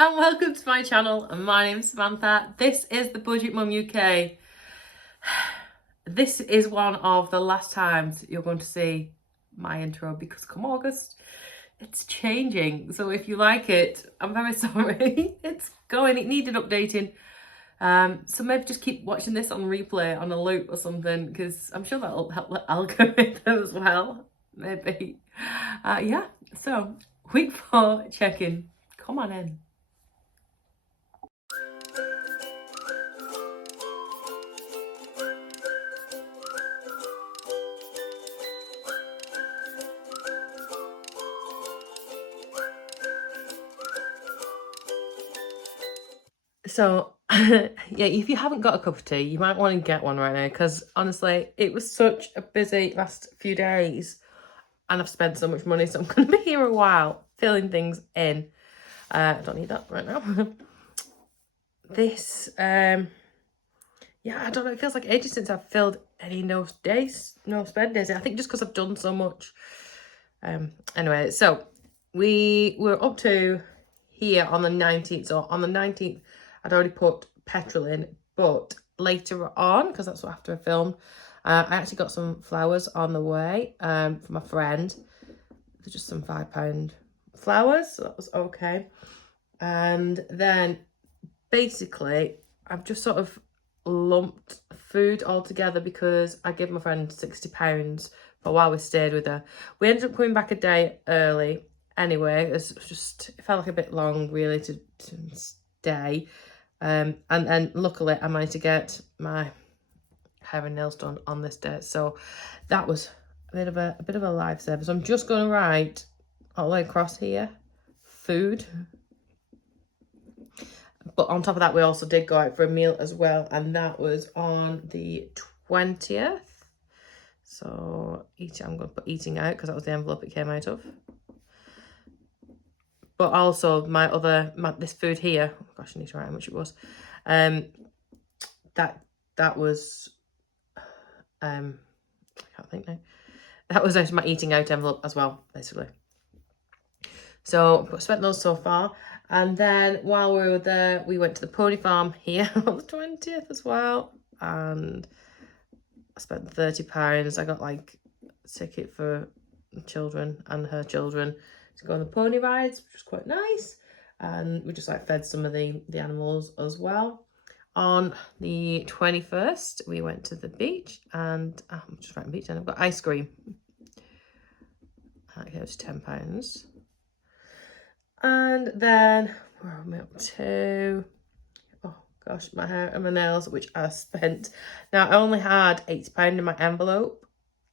and welcome to my channel. My name's Samantha. This is the Budget Mum UK. This is one of the last times you're going to see my intro because come August, it's changing. So if you like it, I'm very sorry. It needed updating. So maybe just keep watching this on replay on a loop or something because I'm sure that'll help the algorithm as well. Maybe. Yeah, so week 4 check-in. Come on in. So, yeah, if you haven't got a cup of tea, you might want to get one right now because honestly, it was such a busy last few days and I've spent so much money, so I'm going to be here a while filling things in. I don't need that right now. This, yeah, I don't know, it feels like ages since I've filled any no spend days. I think just because I've done so much. Anyway, so we were up to here on the 19th. So on the 19th, I'd already put petrol in, but later on, because that's what after I filmed, I actually got some flowers on the way for my friend. They're just some £5 flowers, so that was okay. And then basically, I've just sort of lumped food all together because I gave my friend £60 for while we stayed with her. We ended up coming back a day early anyway. It felt like a bit long really to stay. And luckily I managed to get my hair and nails done on this day. So that was a bit of a lifesaver. So I'm just going to write all the way across here, food. But on top of that, we also did go out for a meal as well. And that was on the 20th. So I'm going to put eating out because that was the envelope it came out of. But also this food here, oh gosh, I need to write how much it was. That was, I can't think now. That was actually my eating out envelope as well, basically. So I spent those so far. And then while we were there, we went to the pony farm here on the 20th as well. And I spent £30. I got like a ticket for the children and her children to go on the pony rides, which was quite nice. And we just like fed some of the animals as well. On the 21st, we went to the beach and I'm just writing beach and I've got ice cream. That goes £10. And then where are we up to? Oh gosh, my hair and my nails, which I spent. Now I only had £80 in my envelope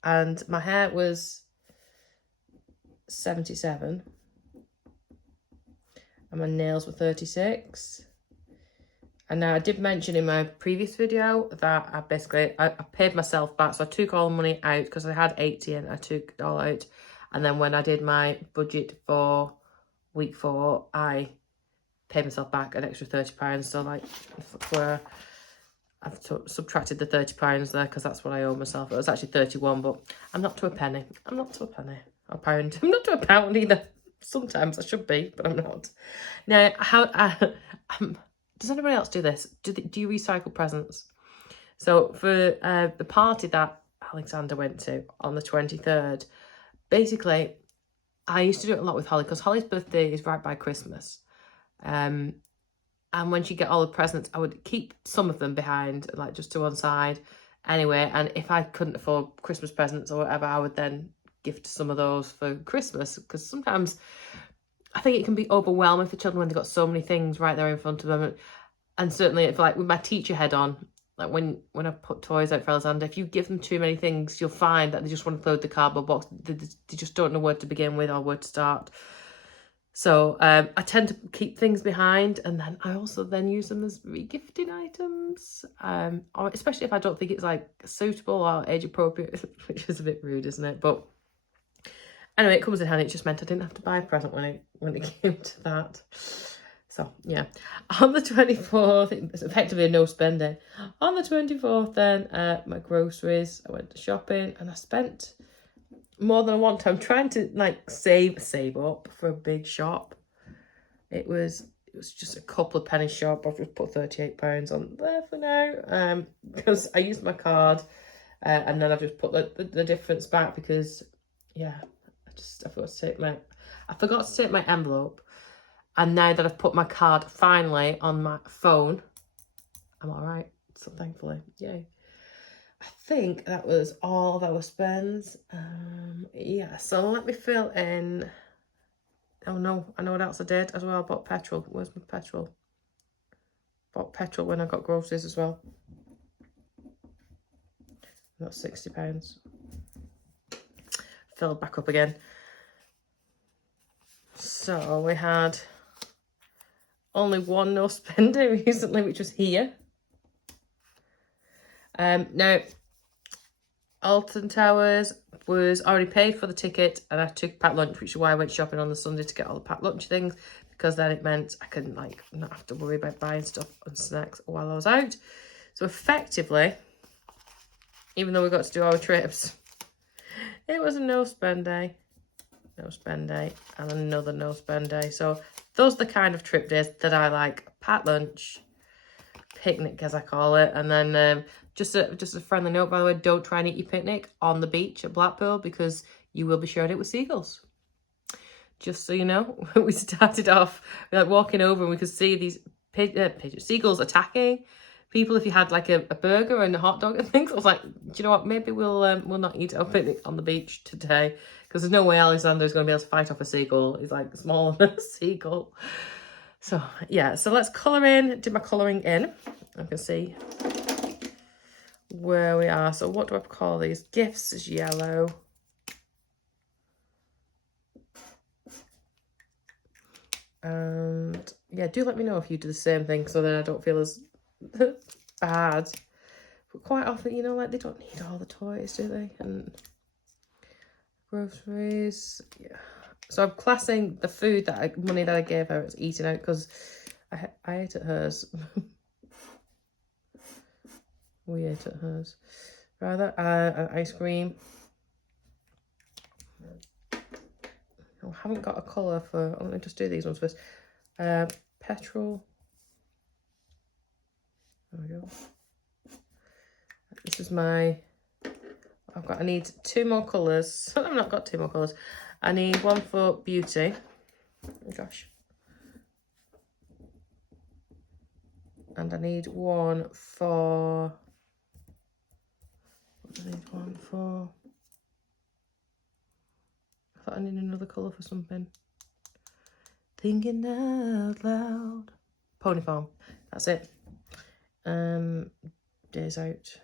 and my hair was 77 and my nails were 36. And now I did mention in my previous video that I paid myself back. So I took all the money out because I had 80 and I took it all out. And then when I did my budget for week 4, I paid myself back an extra £30. So like I've subtracted the £30 there because that's what I owe myself. It was actually 31, but I'm not to a penny. I'm not to a penny or pound. I'm not to a pound either. Sometimes I should be, but I'm not. Now, does anybody else do this? Do you recycle presents? So for the party that Alexander went to on the 23rd, basically, I used to do it a lot with Holly because Holly's birthday is right by Christmas. And when she get all the presents, I would keep some of them behind, like just to one side anyway. And if I couldn't afford Christmas presents or whatever, I would then gift some of those for Christmas because sometimes I think it can be overwhelming for children when they've got so many things right there in front of them. And certainly if like with my teacher head on, like when I put toys out for Alexander, if you give them too many things, you'll find that they just want to load the cardboard box. They just don't know where to begin with or where to start. So I tend to keep things behind and then I also then use them as regifting items. Or especially if I don't think it's like suitable or age appropriate, which is a bit rude, isn't it? But anyway, it comes in handy. It just meant I didn't have to buy a present when it came to that. So, yeah. On the 24th, it's effectively a no spending. On the 24th, then, my groceries, I went to shopping and I spent more than I want to. I'm trying to, like, save up for a big shop. It was was just a couple of pennies short, but I've just put £38 on there for now, because I used my card, and then I've just put the difference back because, yeah, I forgot to take my envelope, and now that I've put my card finally on my phone, I'm all right. So thankfully, yay. I think that was all of our spends. Yeah, so let me fill in. Oh no, I know what else I did as well. I bought petrol. Where's my petrol? Bought petrol when I got groceries as well. That's £60. Filled back up again. So we had only one no spending recently, which was here. Now, Alton Towers was already paid for the ticket, and I took packed lunch, which is why I went shopping on the Sunday to get all the packed lunch things, because then it meant I couldn't like not have to worry about buying stuff and snacks while I was out. So effectively, even though we got to do our trips, it was a no spend day, and another no spend day. So those are the kind of trip days that I like: packed lunch, picnic as I call it, and then just a friendly note, by the way, don't try and eat your picnic on the beach at Blackpool because you will be sharing it with seagulls. Just so you know, we started off like walking over and we could see these seagulls attacking people if you had like a burger and a hot dog and things. I was like, do you know what? Maybe we'll not eat our picnic on the beach today because there's no way Alexander's going to be able to fight off a seagull. He's like smaller than a seagull. So yeah, so let's colour in. Do my colouring in. I can see where we are. So what do I call these? Gifts is yellow. And yeah, do let me know if you do the same thing so that I don't feel as bad. But quite often, you know, like they don't need all the toys, do they? And groceries, yeah. So I'm classing the food money that I gave her as eating out because I ate at hers. We ate at hers. Rather, ice cream. I haven't got a colour for. Let me just do these ones first. Petrol. There we go. This is my. I need 2 more colours. I've not got 2 more colours. I need one for beauty. Oh gosh. And I need one for. What do I need one for? I thought I need another colour for something. Thinking out loud. Pony Farm. That's it. Days out.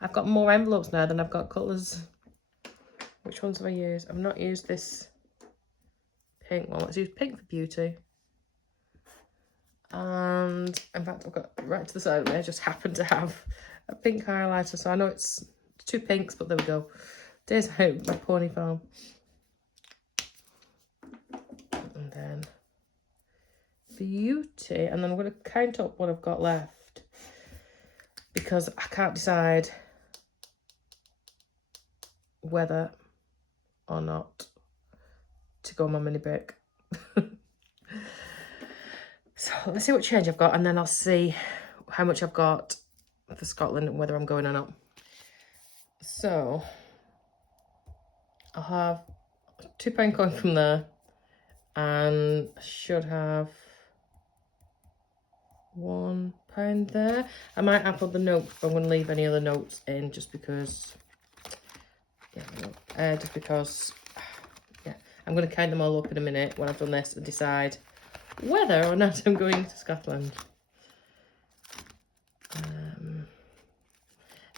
I've got more envelopes now than I've got colours. Which ones have I used? I've not used this pink one. Let's use pink for beauty. And in fact, I've got right to the side of me, I just happen to have a pink highlighter. So I know it's 2 pinks, but there we go. Days out by Pony Farm. And then beauty. And then I'm going to count up what I've got left because I can't decide whether or not to go on my mini break. So let's see what change I've got, and then I'll see how much I've got for Scotland and whether I'm going or not. So I'll have £2 coin from there, and I should have £1 there. I might add up the note, but I'm going to leave any other notes in just because. Yeah, just because. Yeah, I'm going to count them all up in a minute when I've done this and decide whether or not I'm going to Scotland.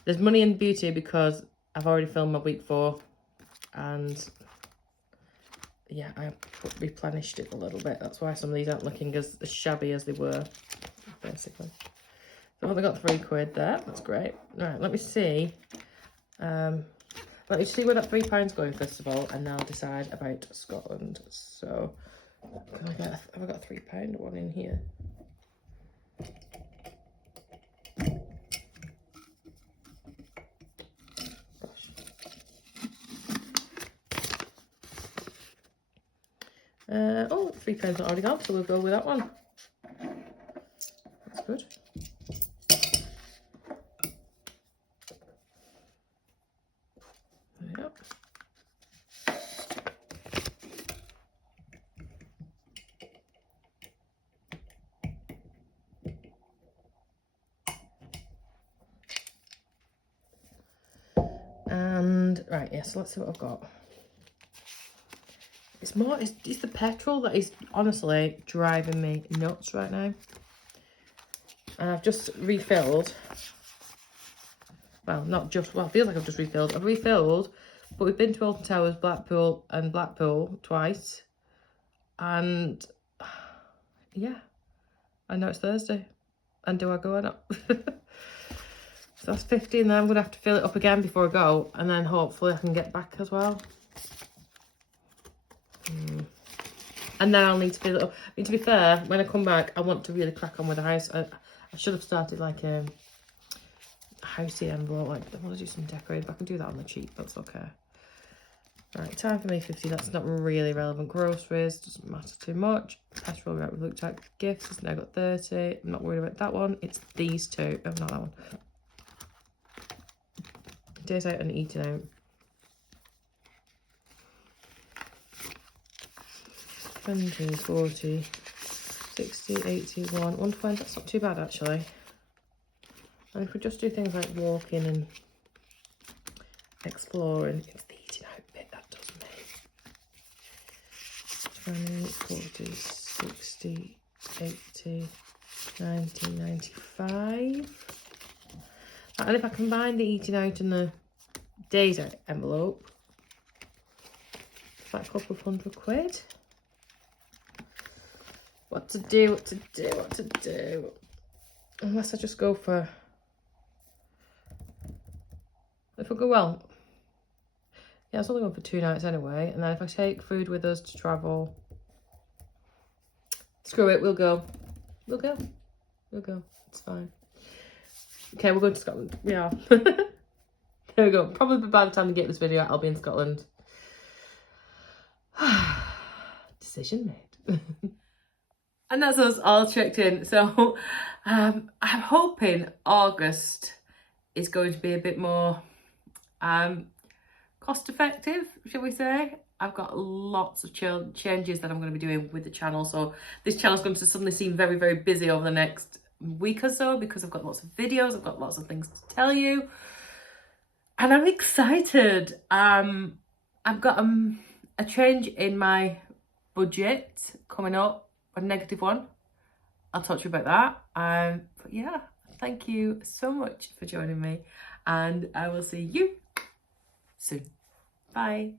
There's money in beauty because I've already filmed my week 4, and yeah, I replenished it a little bit. That's why some of these aren't looking as shabby as they were, basically. So I've only got £3 there. That's great. Right, let me see. Let me see where that £3's going first of all, and then I'll decide about Scotland. So, have I got a £3 one in here? Gosh. Oh, £3 not already gone, so we'll go with that one. That's good. Yep. And right, yeah, so let's see what I've got. It's the petrol that is honestly driving me nuts right now. And I've just refilled. Well, not just, well, it feels like I've just refilled. I've refilled, but we've been to Alton Towers, Blackpool twice. And yeah, I know it's Thursday. And do I go or not? So that's 50, and then I'm going to have to fill it up again before I go. And then hopefully I can get back as well. And then I'll need to fill it up. I mean, to be fair, when I come back, I want to really crack on with the house. I should have started like a housey envelope. Like, I want to do some decorating, but I can do that on the cheap. That's okay. Right, time for me 50. That's not really relevant. Groceries, doesn't matter too much. Petrol, right, we've looked at. Gifts, it's now got 30. I'm not worried about that one. It's these two. Oh, not that one. Days out and eating out. 20, 40, 60, 81, 120. That's not too bad actually. And if we just do things like walking and exploring, it's the eating out bit that does me. 20, 40, 60, 80, 90, 95. And if I combine the eating out and the days out envelope, it's like a couple of £100. What to do. Unless I just go for, if I go, well, yeah, it's only going for 2 nights anyway. And then if I take food with us to travel, screw it, we'll go. It's fine. Okay, we're going to Scotland. We are. There we go. Probably by the time you get this video, I'll be in Scotland. Decision made. And that's us all checked in. So I'm hoping August is going to be a bit more cost effective, shall we say. I've got lots of changes that I'm going to be doing with the channel. So this channel is going to suddenly seem very, very busy over the next week or so because I've got lots of videos. I've got lots of things to tell you. And I'm excited. I've got a change in my budget coming up, a negative one. I'll talk to you about that. But yeah, thank you so much for joining me, and I will see you soon. Bye.